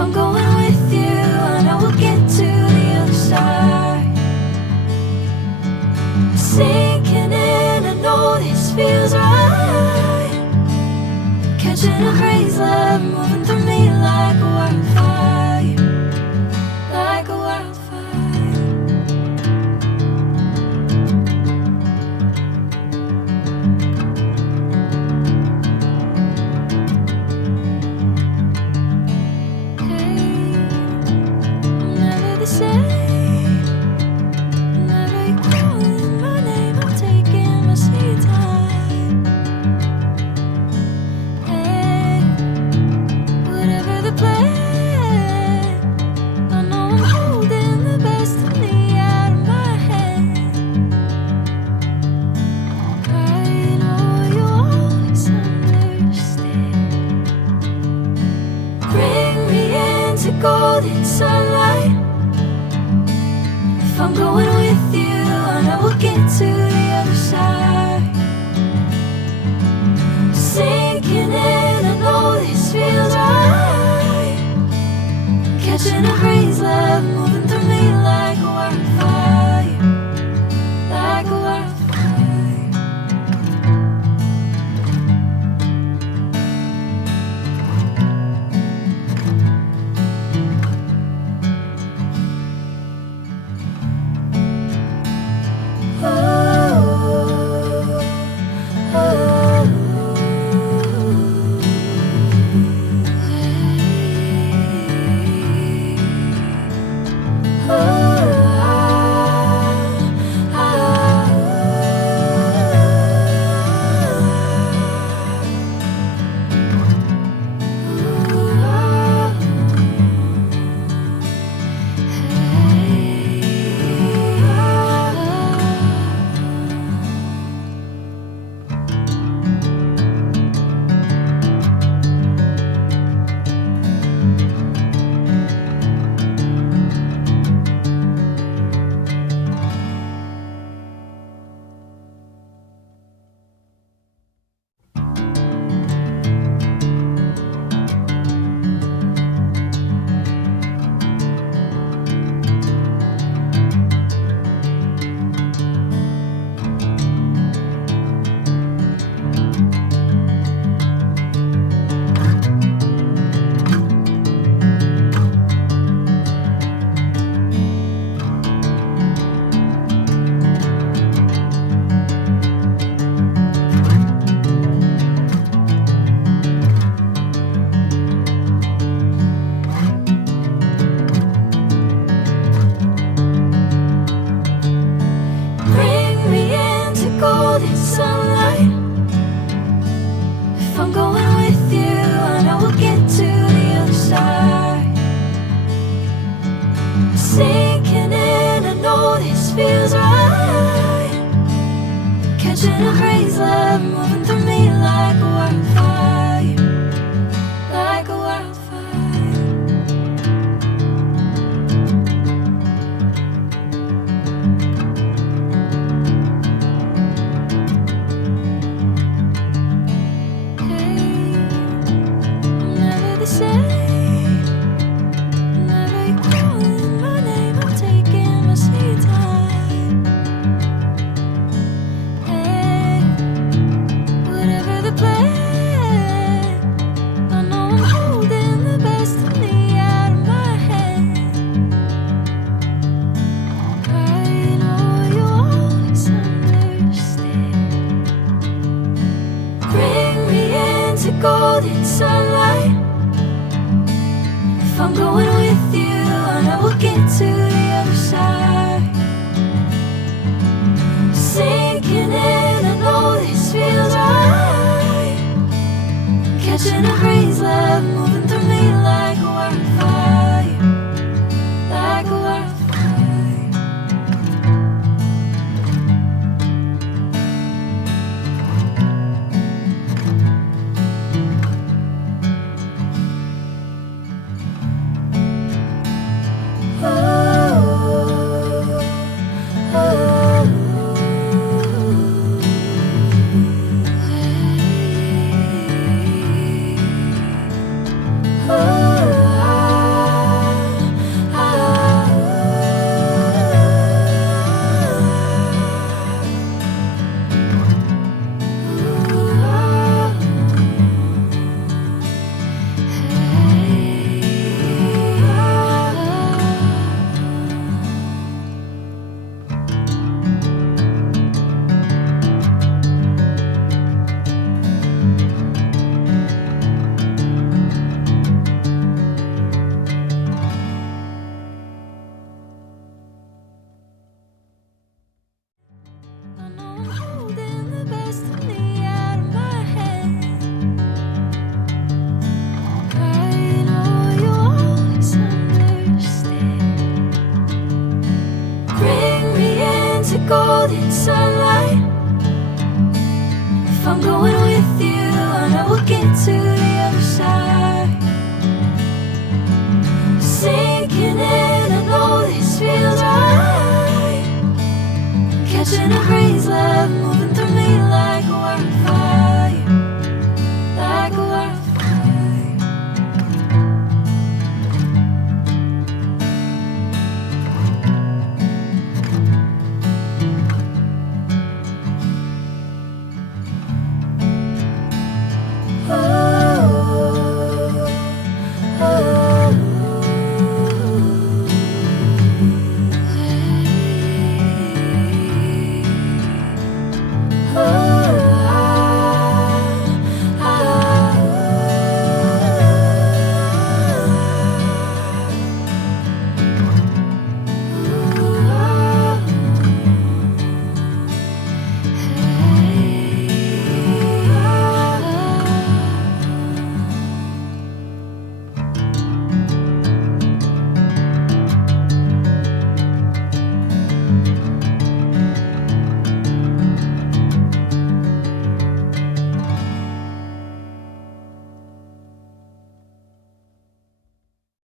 I'm going with you, I know we'll get to the other side. Sinking in, I know this feels right. Catching a crazy love, moving through me like a wildfire, like a wildfire. Golden sunlight. If I'm going with you, I know we'll get to the other side. Sinking in, I know this feels right. Catching a crazy love, moving through me like a wildfire, like a wildfire. Catching a crazy love, moving through me like a wildfire, like a wildfire. Hey, I'm never the same. Whenever you're calling my name, I'm taking my sweet time. Golden sunlight. If I'm going with you, I know we'll get to the other side. Sinking in, I know this feels right. Catching a crazy love, moving through me like a wildfire, like a wildfire. cold inside.